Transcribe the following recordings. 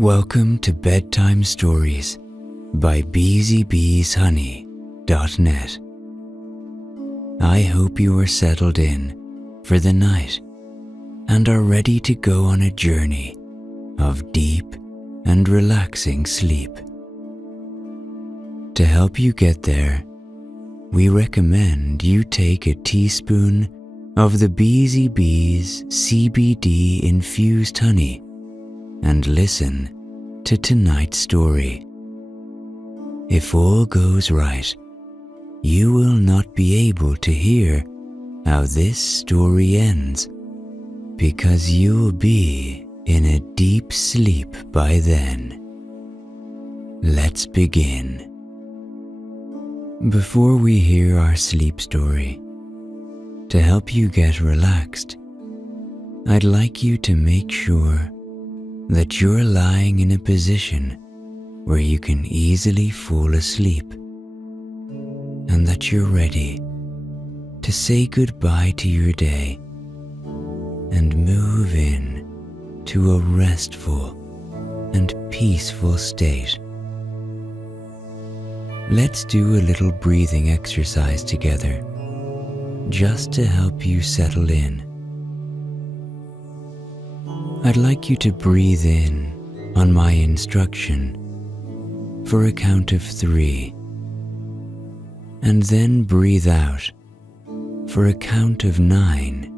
Welcome to Bedtime Stories by Beezy Beez Honey.net. I hope you are settled in for the night and are ready to go on a journey of deep and relaxing sleep. To help you get there, we recommend you take a teaspoon of the Beezy Beez CBD infused honey and listen to tonight's story. If all goes right, you will not be able to hear how this story ends because you'll be in a deep sleep by then. Let's begin. Before we hear our sleep story, to help you get relaxed, I'd like you to make sure that you're lying in a position where you can easily fall asleep and that you're ready to say goodbye to your day and move in to a restful and peaceful state. Let's do a little breathing exercise together just to help you settle in. I'd like you to breathe in on my instruction for a count of 3, and then breathe out for a count of 9.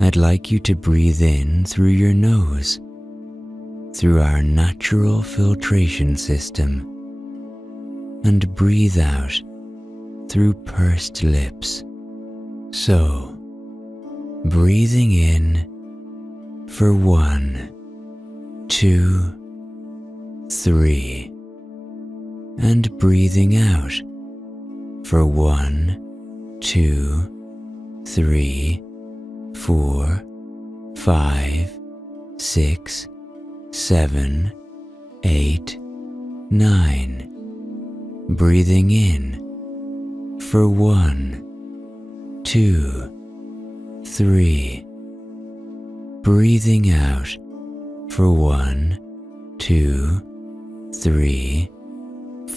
I'd like you to breathe in through your nose, through our natural filtration system, and breathe out through pursed lips. So, breathing in for 1, 2, 3, and breathing out for 1, 2, 3, 4, 5, 6, 7, 8, 9. Breathing in for 1, 2, 3. Breathing out for 1, 2, 3,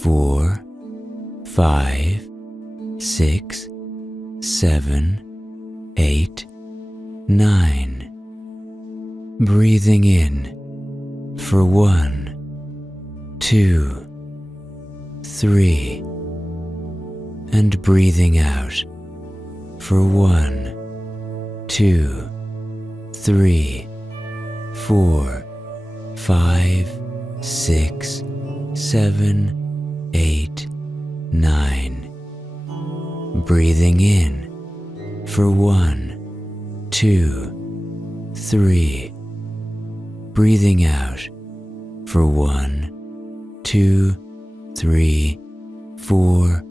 4, 5, 6, 7, 8, 9. Breathing in for 1, 2, 3, and breathing out for 1, 2, 3, 4, 5, 6, 7, 8, 9. Breathing in for 1, 2, 3. Breathing out for 1, 2, 3, 4,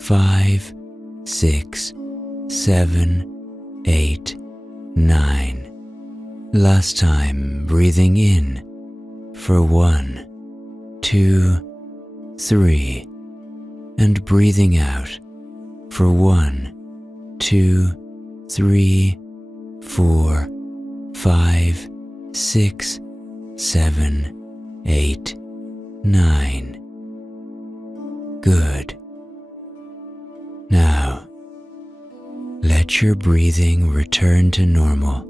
5, 6, 7, 8, 9. Last time, breathing in for 1, 2, 3, and breathing out for 1, 2, 3, 4, 5, 6, 7, 8, 9. Good. Now, let your breathing return to normal.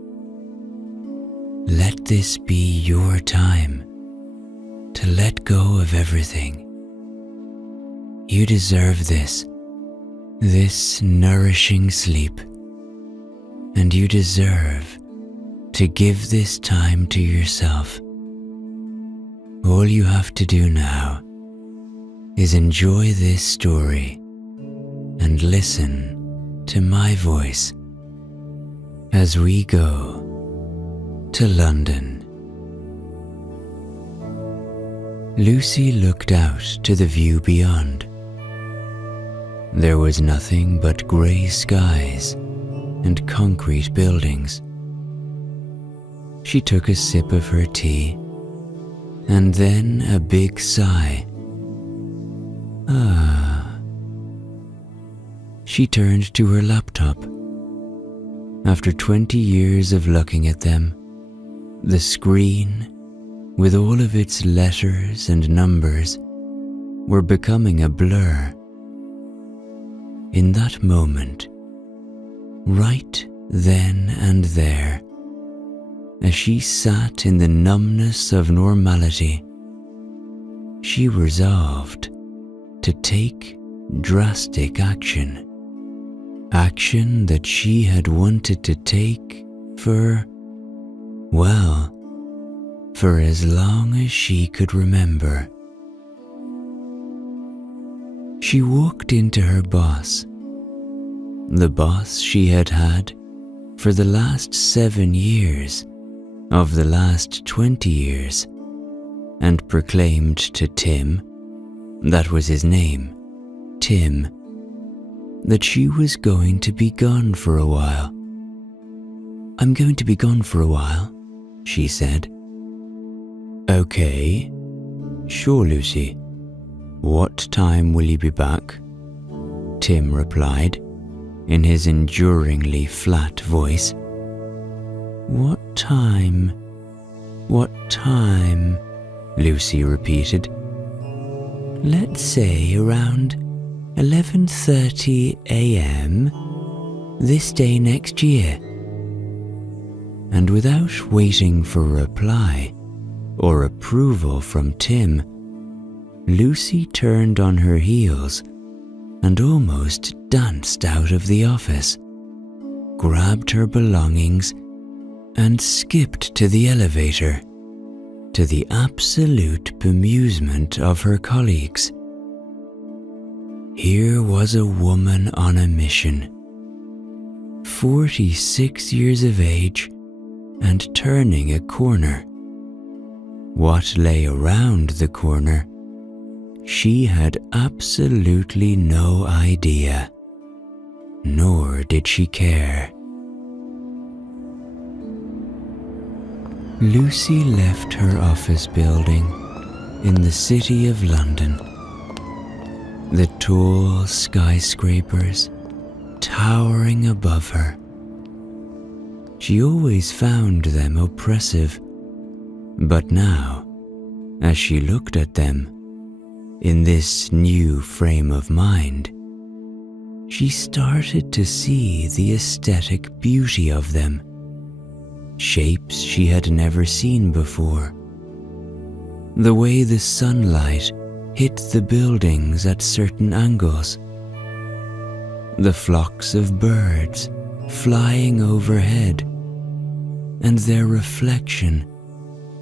Let this be your time to let go of everything. You deserve this nourishing sleep, and you deserve to give this time to yourself. All you have to do now is enjoy this story and listen to my voice as we go to London. Lucy looked out to the view beyond. There was nothing but grey skies and concrete buildings. She took a sip of her tea and then a big sigh. She turned to her laptop. After 20 years of looking at them, the screen with all of its letters and numbers, were becoming a blur. In that moment, right then and there, as she sat in the numbness of normality, she resolved to take drastic action. Action that she had wanted to take for as long as she could remember. She walked into her boss, the boss she had had for the last 7 years of the last 20 years, and proclaimed to Tim, that was his name, Tim, that she was going to be gone for a while. "I'm going to be gone for a while," she said. "Okay, sure, Lucy. What time will you be back?" Tim replied, in his enduringly flat voice. What time? Lucy repeated. "Let's say around 11:30 a.m. this day next year." And without waiting for a reply or approval from Tim, Lucy turned on her heels and almost danced out of the office, grabbed her belongings, and skipped to the elevator, to the absolute bemusement of her colleagues. Here was a woman on a mission, 46 years of age and turning a corner. What lay around the corner, she had absolutely no idea, nor did she care. Lucy left her office building in the city of London. The tall skyscrapers towering above her. She always found them oppressive, but now, as she looked at them, in this new frame of mind, she started to see the aesthetic beauty of them, shapes she had never seen before. The way the sunlight hit the buildings at certain angles, the flocks of birds flying overhead, and their reflection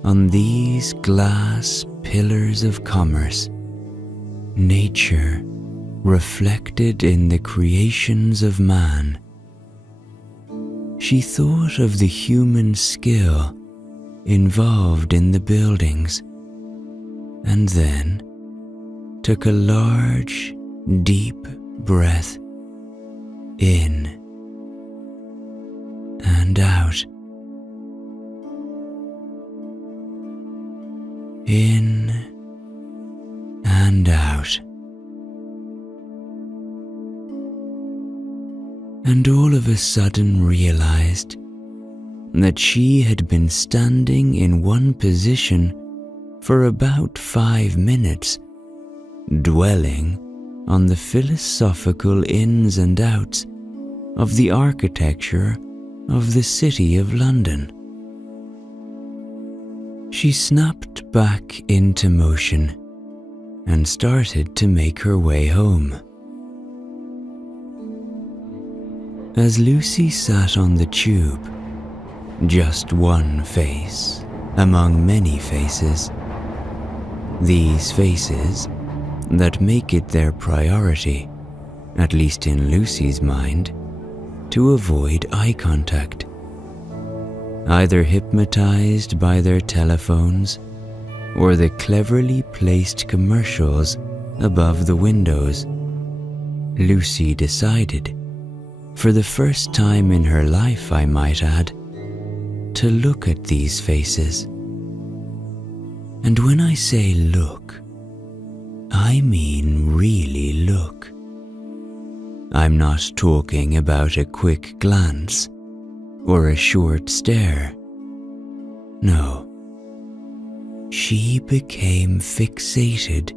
on these glass pillars of commerce, nature reflected in the creations of man. She thought of the human skill involved in the buildings, and then took a large, deep breath in and out, in and out. And all of a sudden realized that she had been standing in one position for about 5 minutes, dwelling on the philosophical ins and outs of the architecture of the City of London. She snapped back into motion and started to make her way home. As Lucy sat on the tube, just one face among many faces, these faces that make it their priority, at least in Lucy's mind, to avoid eye contact. Either hypnotized by their telephones or the cleverly placed commercials above the windows, Lucy decided, for the first time in her life I might add, to look at these faces. And when I say look, I mean really look. I'm not talking about a quick glance or a short stare. No. she became fixated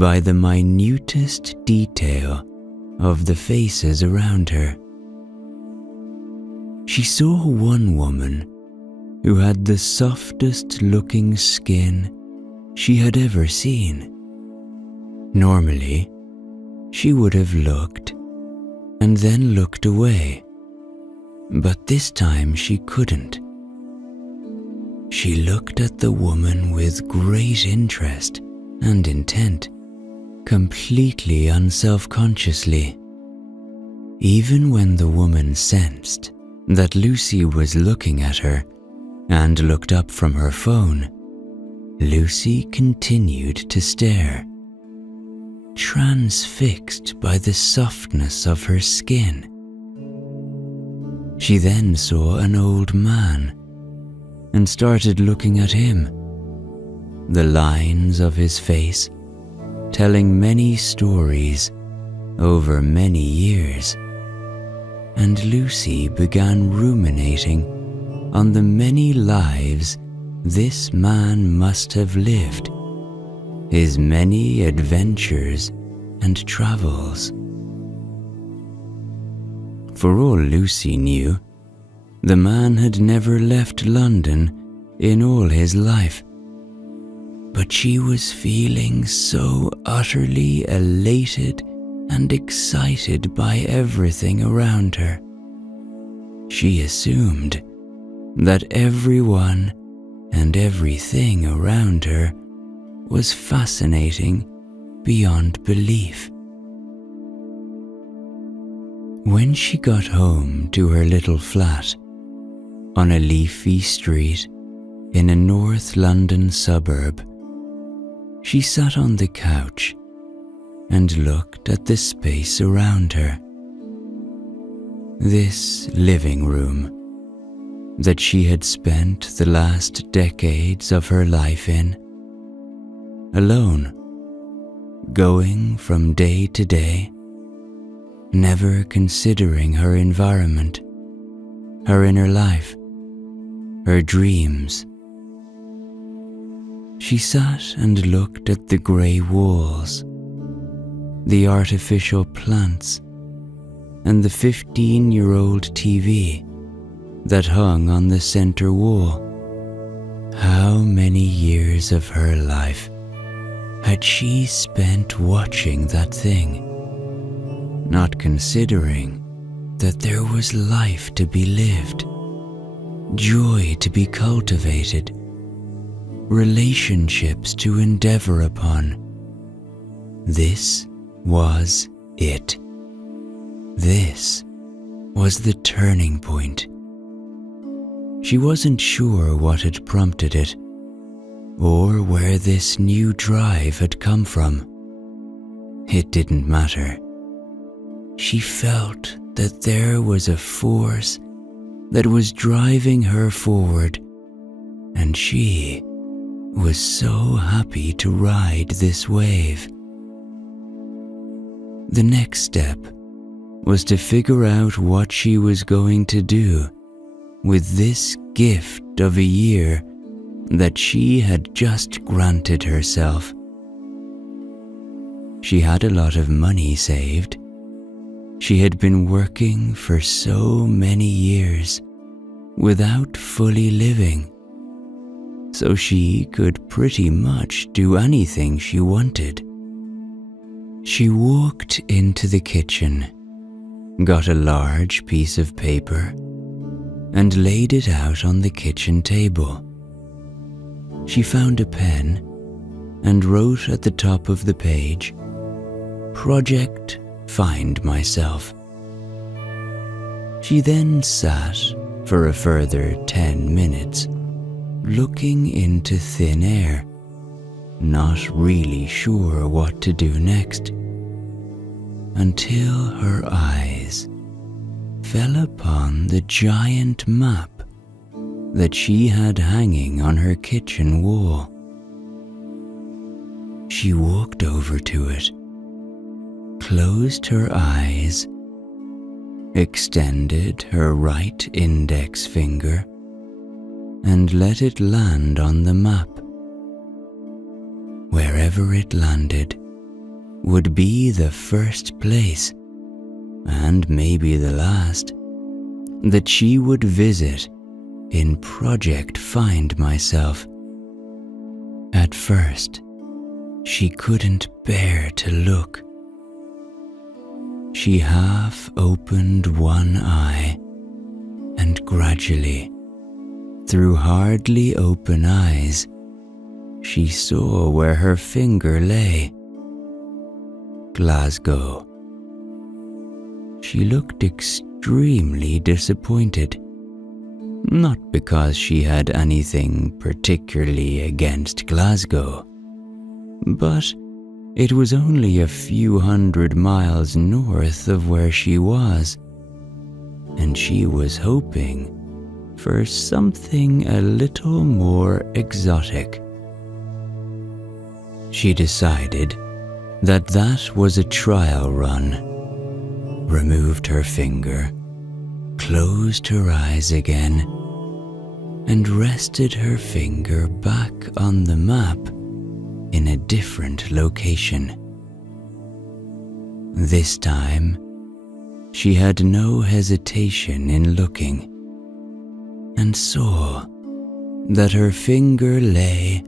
by the minutest detail of the faces around her. She saw one woman who had the softest looking skin she had ever seen. Normally, she would have looked and then looked away, but this time she couldn't. She looked at the woman with great interest and intent, completely unselfconsciously. Even when the woman sensed that Lucy was looking at her and looked up from her phone, Lucy continued to stare, transfixed by the softness of her skin. She then saw an old man and started looking at him, the lines of his face telling many stories over many years, and Lucy began ruminating on the many lives this man must have lived, his many adventures and travels. For all Lucy knew, the man had never left London in all his life, but she was feeling so utterly elated and excited by everything around her. She assumed that everyone and everything around her was fascinating beyond belief. When she got home to her little flat on a leafy street in a North London suburb, she sat on the couch and looked at the space around her. This living room that she had spent the last decades of her life in, alone, going from day to day, never considering her environment, her inner life, her dreams. She sat and looked at the grey walls, the artificial plants, and the 15-year-old TV that hung on the center wall. How many years of her life had she spent watching that thing, not considering that there was life to be lived, joy to be cultivated, relationships to endeavor upon. This was it. This was the turning point. She wasn't sure what had prompted it, or where this new drive had come from. It didn't matter. She felt that there was a force that was driving her forward, and she was so happy to ride this wave. The next step was to figure out what she was going to do with this gift of a year that she had just granted herself. She had a lot of money saved. She had been working for so many years without fully living, so she could pretty much do anything she wanted. She walked into the kitchen, got a large piece of paper, and laid it out on the kitchen table. She found a pen and wrote at the top of the page, "Project Find Myself." She then sat for a further 10 minutes, looking into thin air, not really sure what to do next, until her eyes fell upon the giant map that she had hanging on her kitchen wall. She walked over to it, closed her eyes, extended her right index finger, and let it land on the map wherever it landed would be the first place, and maybe the last, that she would visit in Project Find Myself. At first, she couldn't bear to look. She half opened one eye, and gradually, through hardly open eyes, she saw where her finger lay. Glasgow. She looked extremely disappointed, not because she had anything particularly against Glasgow, but it was only a few 100 miles north of where she was, and she was hoping for something a little more exotic. She decided that was a trial run, removed her finger, closed her eyes again, and rested her finger back on the map in a different location. This time, she had no hesitation in looking, and saw that her finger lay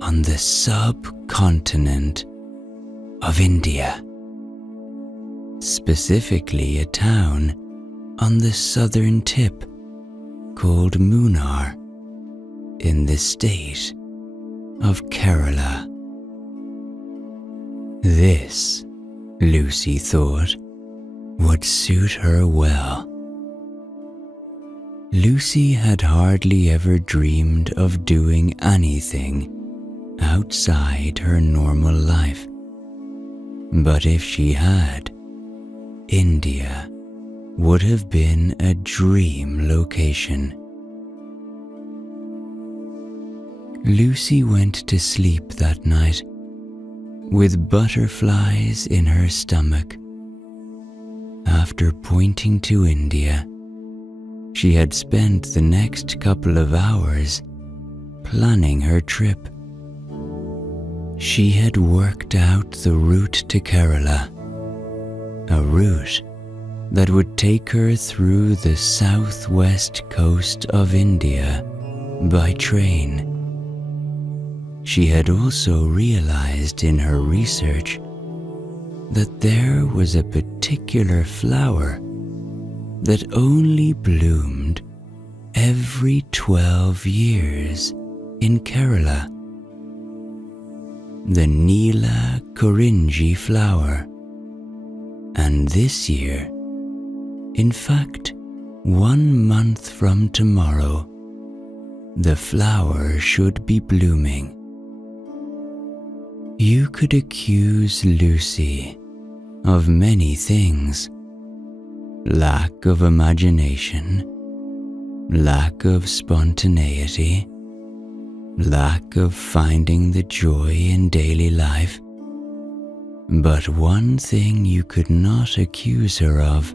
on the subcontinent of India, specifically a town on the southern tip called Munnar in the state of Kerala. This, Lucy thought, would suit her well. Lucy had hardly ever dreamed of doing anything outside her normal life. But if she had, India would have been a dream location. Lucy went to sleep that night with butterflies in her stomach. After pointing to India, she had spent the next couple of hours planning her trip. She had worked out the route to Kerala, a route that would take her through the southwest coast of India by train. She had also realized in her research that there was a particular flower that only bloomed every 12 years in Kerala. The Neela Korinji flower. And this year, in fact, 1 month from tomorrow, the flower should be blooming. You could accuse Lucy of many things: lack of imagination, lack of spontaneity, lack of finding the joy in daily life. But one thing you could not accuse her of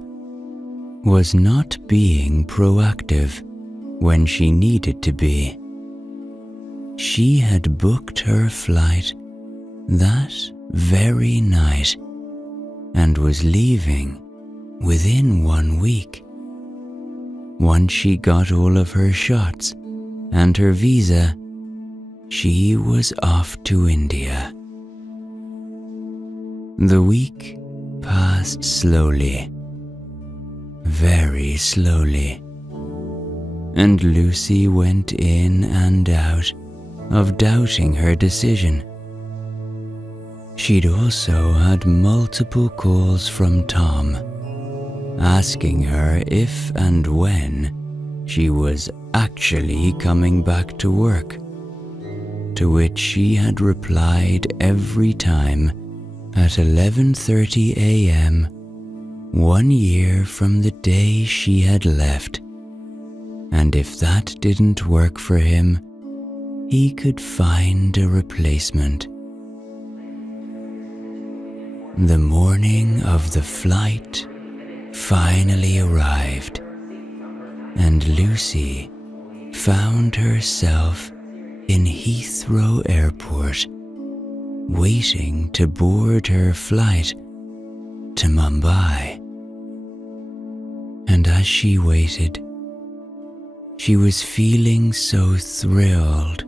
was not being proactive when she needed to be. She had booked her flight that very night and was leaving within 1 week. Once she got all of her shots and her visa, she was off to India. The week passed slowly, very slowly, and Lucy went in and out of doubting her decision. She'd also had multiple calls from Tom, asking her if and when she was actually coming back to work, to which she had replied every time at 11:30 a.m., 1 year from the day she had left. And if that didn't work for him, he could find a replacement. The morning of the flight finally arrived, and Lucy found herself in Heathrow Airport waiting to board her flight to Mumbai. And as she waited, she was feeling so thrilled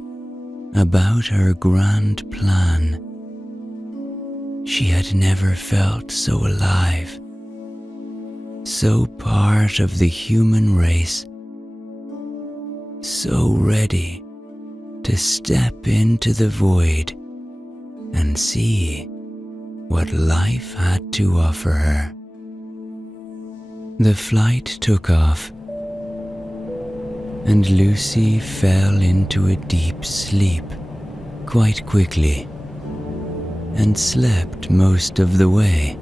about her grand plan. She had never felt so alive, so part of the human race, so ready to step into the void and see what life had to offer her. The flight took off, and Lucy fell into a deep sleep quite quickly and slept most of the way.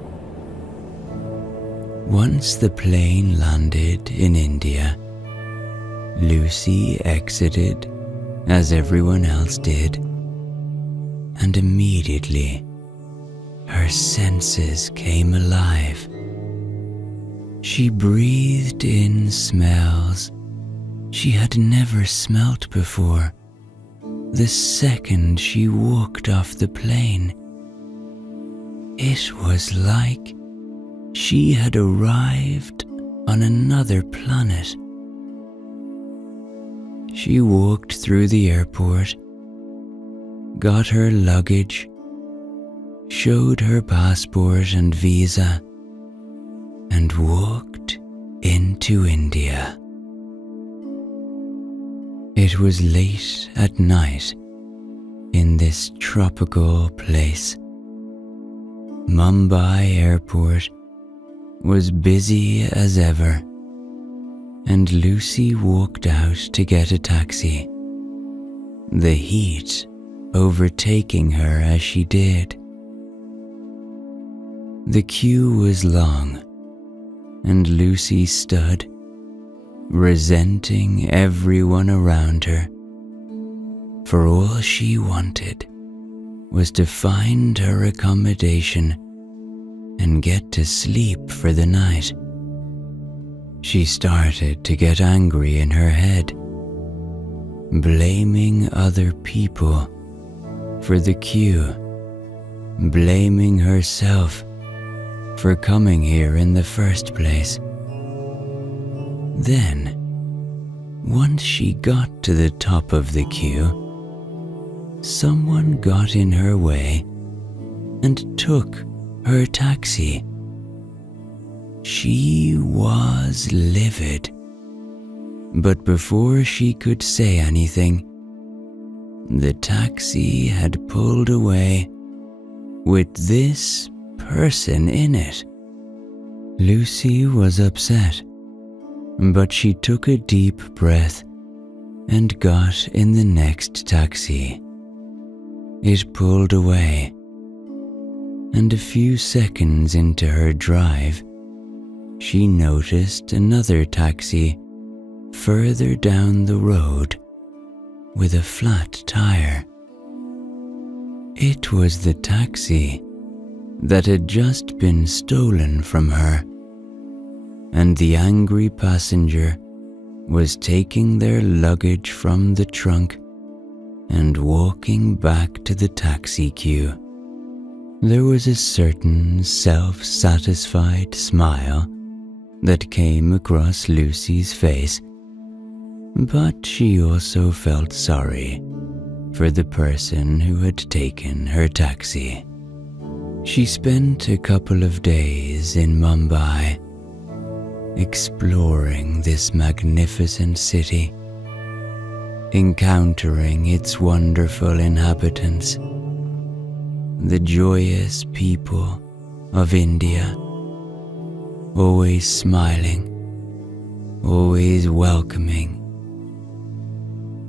Once the plane landed in India, Lucy exited as everyone else did, and immediately her senses came alive. She breathed in smells she had never smelt before the second she walked off the plane. It was like she had arrived on another planet. She walked through the airport, got her luggage, showed her passport and visa, and walked into India. It was late at night in this tropical place. Mumbai airport was busy as ever, and Lucy walked out to get a taxi, the heat overtaking her as she did. The queue was long, and Lucy stood, resenting everyone around her, for all she wanted was to find her accommodation and get to sleep for the night. She started to get angry in her head, blaming other people for the queue, blaming herself for coming here in the first place. Then, once she got to the top of the queue, someone got in her way and took her taxi. She was livid, but before she could say anything, the taxi had pulled away with this person in it. Lucy was upset, but she took a deep breath and got in the next taxi. It pulled away, and a few seconds into her drive, she noticed another taxi further down the road with a flat tire. It was the taxi that had just been stolen from her, and the angry passenger was taking their luggage from the trunk and walking back to the taxi queue. There was a certain self-satisfied smile that came across Lucy's face, but she also felt sorry for the person who had taken her taxi. She spent a couple of days in Mumbai, exploring this magnificent city, encountering its wonderful inhabitants, the joyous people of India, always smiling, always welcoming.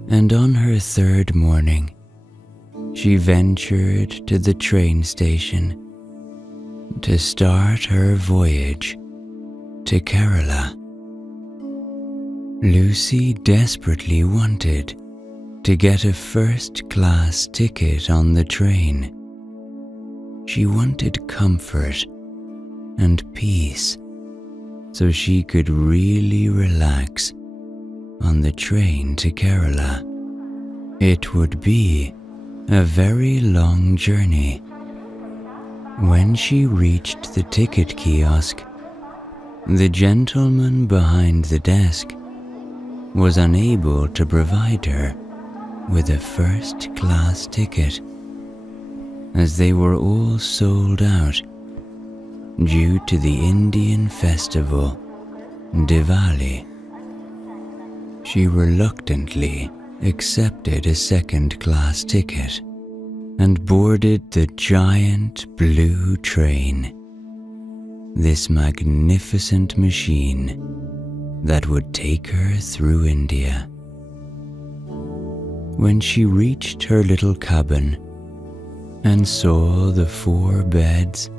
And on her third morning, she ventured to the train station to start her voyage to Kerala. Lucy desperately wanted to get a first-class ticket on the train. She wanted comfort and peace so she could really relax on the train to Kerala. It would be a very long journey. When she reached the ticket kiosk, the gentleman behind the desk was unable to provide her with a first-class ticket, as they were all sold out due to the Indian festival Diwali. She reluctantly accepted a second-class ticket and boarded the giant blue train, this magnificent machine that would take her through India. When she reached her little cabin and saw the 4 beds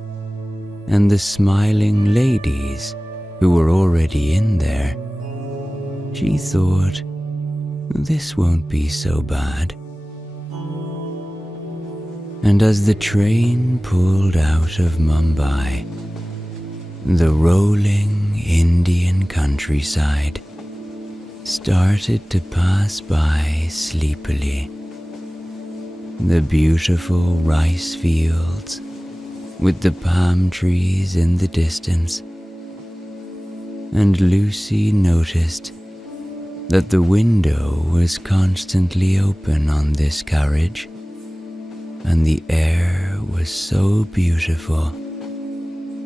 and the smiling ladies who were already in there, she thought, this won't be so bad. And as the train pulled out of Mumbai, the rolling Indian countryside started to pass by sleepily. The beautiful rice fields with the palm trees in the distance, and Lucy noticed that the window was constantly open on this carriage, and the air was so beautiful,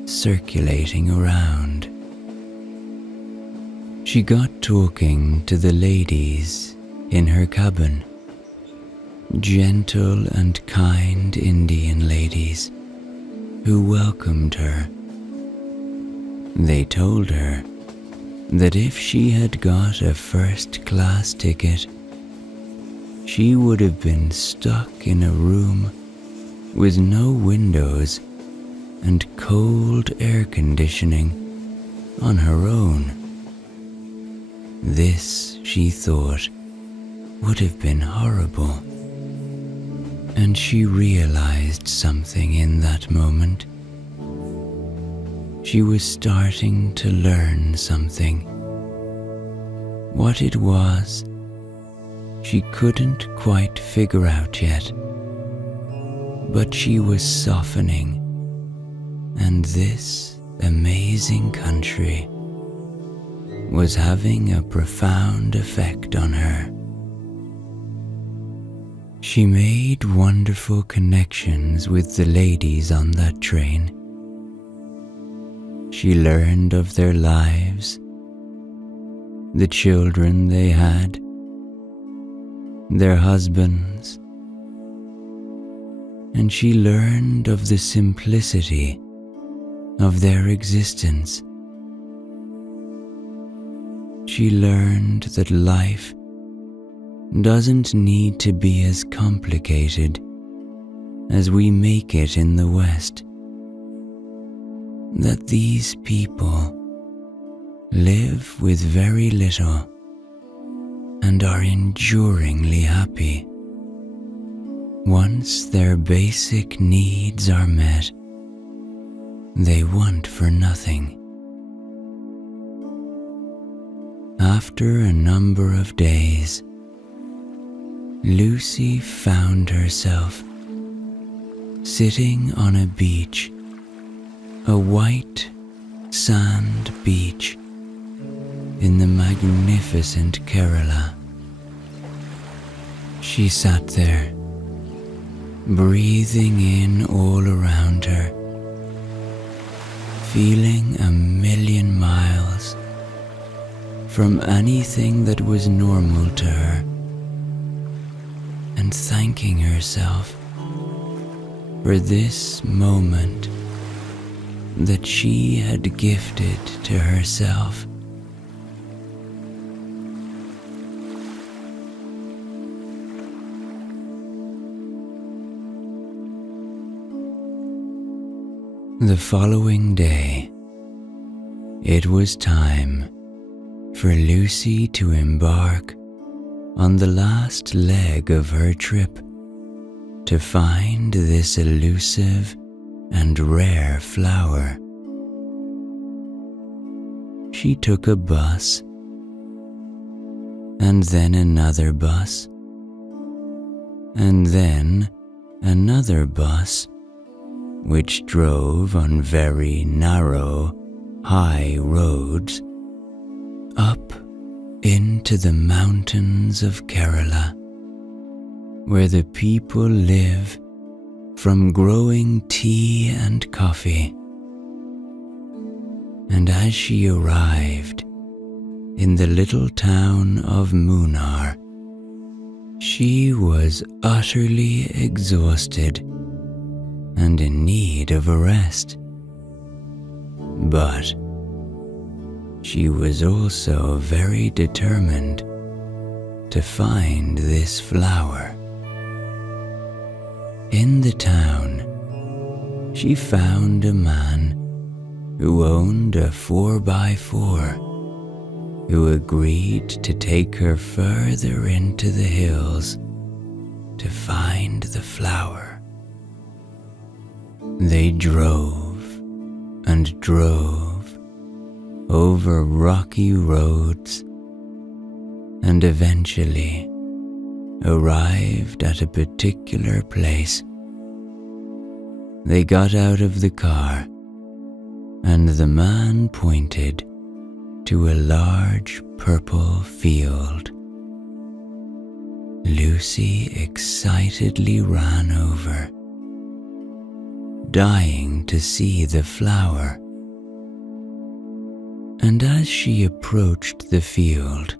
circulating around. She got talking to the ladies in her cabin, gentle and kind Indian ladies who welcomed her. They told her that if she had got a first-class ticket, she would have been stuck in a room with no windows and cold air conditioning on her own. This, she thought, would have been horrible. And she realized something in that moment. She was starting to learn something. What it was, she couldn't quite figure out yet. But she was softening, and this amazing country was having a profound effect on her. She made wonderful connections with the ladies on that train. She learned of their lives, the children they had, their husbands, and she learned of the simplicity of their existence. She learned that life doesn't need to be as complicated as we make it in the West. That these people live with very little and are enduringly happy. Once their basic needs are met, they want for nothing. After a number of days, Lucy found herself sitting on a beach, a white sand beach in the magnificent Kerala. She sat there, breathing in all around her, feeling a million miles from anything that was normal to her, and thanking herself for this moment that she had gifted to herself. The following day, it was time for Lucy to embark on the last leg of her trip to find this elusive and rare flower. She took a bus, and then another bus, and then another bus, which drove on very narrow, high roads up into the mountains of Kerala, where the people live from growing tea and coffee. And as she arrived in the little town of Munnar, she was utterly exhausted and in need of a rest. But she was also very determined to find this flower. In the town, she found a man who owned a 4x4, who agreed to take her further into the hills to find the flower. They drove and drove over rocky roads and eventually arrived at a particular place. They got out of the car and the man pointed to a large purple field. Lucy excitedly ran over, dying to see the flower. And as she approached the field,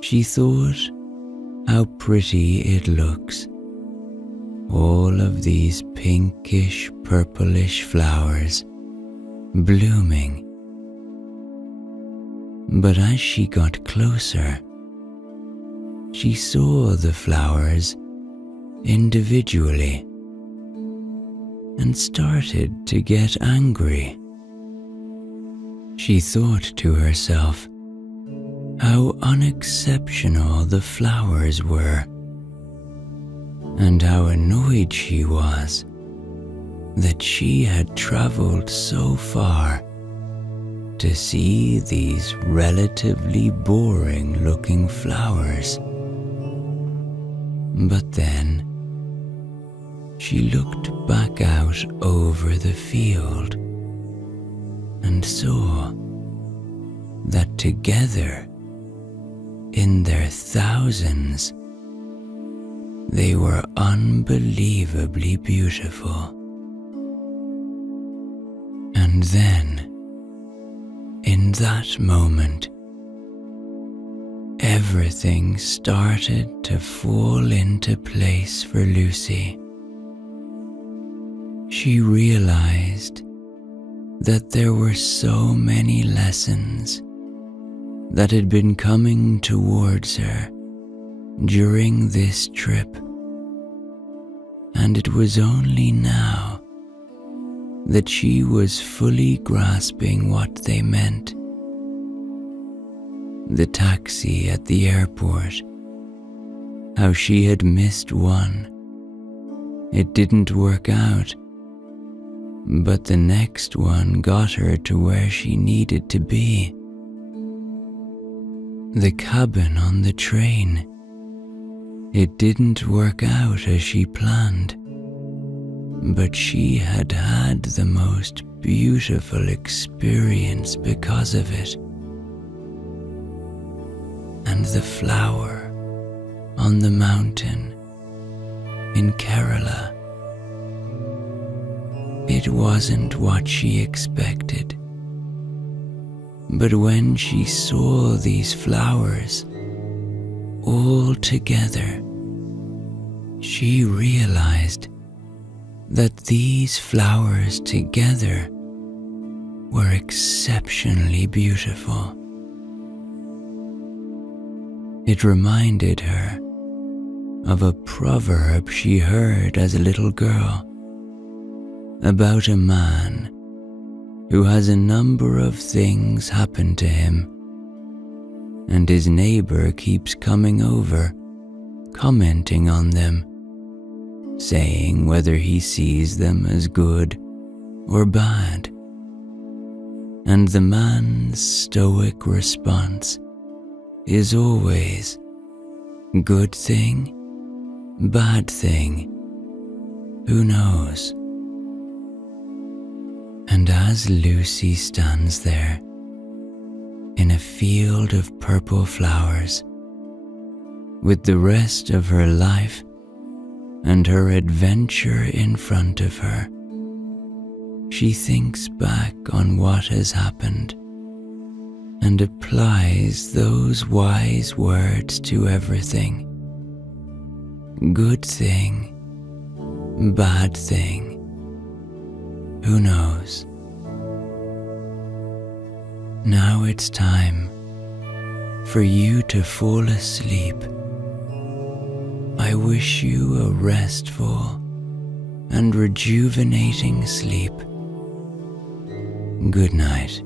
she thought how pretty it looks, all of these pinkish, purplish flowers blooming. But as she got closer, she saw the flowers individually and started to get angry. She thought to herself how unexceptional the flowers were, and how annoyed she was that she had traveled so far to see these relatively boring-looking flowers. But then she looked back out over the field and saw that together, in their thousands, they were unbelievably beautiful. And then, in that moment, everything started to fall into place for Lucy. She realized that there were so many lessons that had been coming towards her during this trip, and it was only now that she was fully grasping what they meant. The taxi at the airport, how she had missed one. It didn't work out, but the next one got her to where she needed to be. The cabin on the train, it didn't work out as she planned, but she had had the most beautiful experience because of it. And the flower on the mountain in Kerala, it wasn't what she expected. But when she saw these flowers all together, she realized that these flowers together were exceptionally beautiful. It reminded her of a proverb she heard as a little girl about a man who has a number of things happen to him, and his neighbor keeps coming over, commenting on them, saying whether he sees them as good or bad. And the man's stoic response is always, good thing bad thing, who knows? And as Lucy stands there, in a field of purple flowers, with the rest of her life and her adventure in front of her, she thinks back on what has happened and applies those wise words to everything. Good thing, bad thing, who knows? Now it's time for you to fall asleep. I wish you a restful and rejuvenating sleep. Good night.